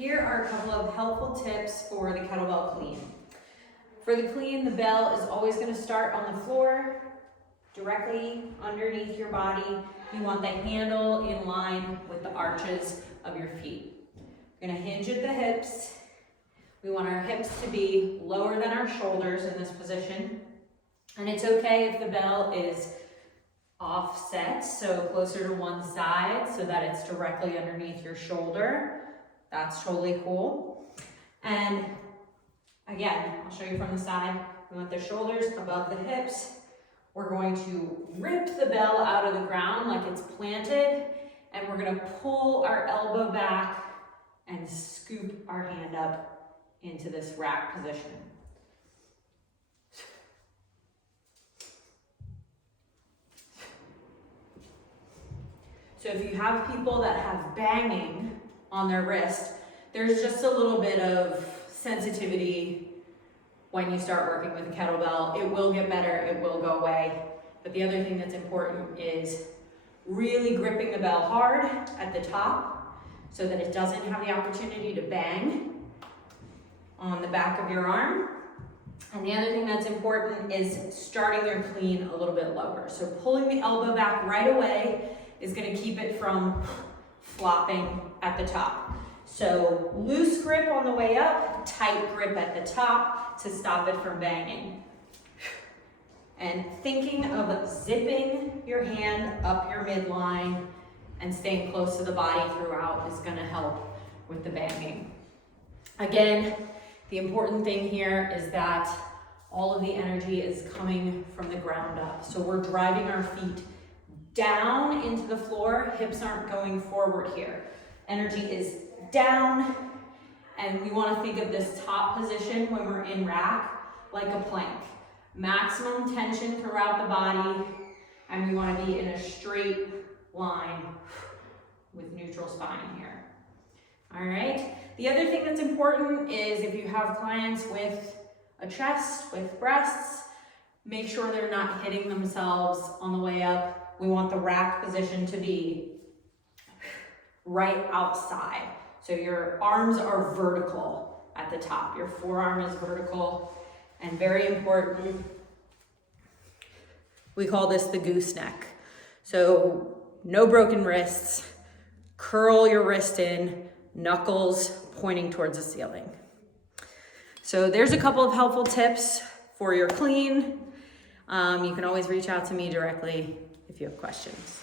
Here are a couple of helpful tips for the kettlebell clean. For the clean, the bell is always going to start on the floor, directly underneath your body. You want the handle in line with the arches of your feet. You're going to hinge at the hips. We want our hips to be lower than our shoulders in this position. And it's okay if the bell is offset, so closer to one side so that it's directly underneath your shoulder. That's totally cool. And again, I'll show you from the side. We want the shoulders above the hips. We're going to rip the bell out of the ground like it's planted, and we're going to pull our elbow back and scoop our hand up into this rack position. So if you have people that have banging on their wrist, there's just a little bit of sensitivity when you start working with a kettlebell. It will get better, it will go away. But the other thing that's important is really gripping the bell hard at the top so that it doesn't have the opportunity to bang on the back of your arm. And the other thing that's important is starting your clean a little bit lower. So pulling the elbow back right away is going to keep it from flopping at the top. So loose grip on the way up, tight grip at the top to stop it from banging. And thinking of zipping your hand up your midline and staying close to the body throughout is going to help with the banging. Again, the important thing here is that all of the energy is coming from the ground up. So we're driving our feet down into the floor, hips aren't going forward here. Energy is down, and we want to think of this top position when we're in rack like a plank. Maximum tension throughout the body, and we want to be in a straight line with neutral spine here. All right. The other thing that's important is if you have clients with a chest, with breasts, make sure they're not hitting themselves on the way up. We want the rack position to be right outside. So your arms are vertical at the top. Your forearm is vertical, and very important, we call this the gooseneck. So no broken wrists, curl your wrist in, knuckles pointing towards the ceiling. So there's a couple of helpful tips for your clean. You can always reach out to me directly if you have questions.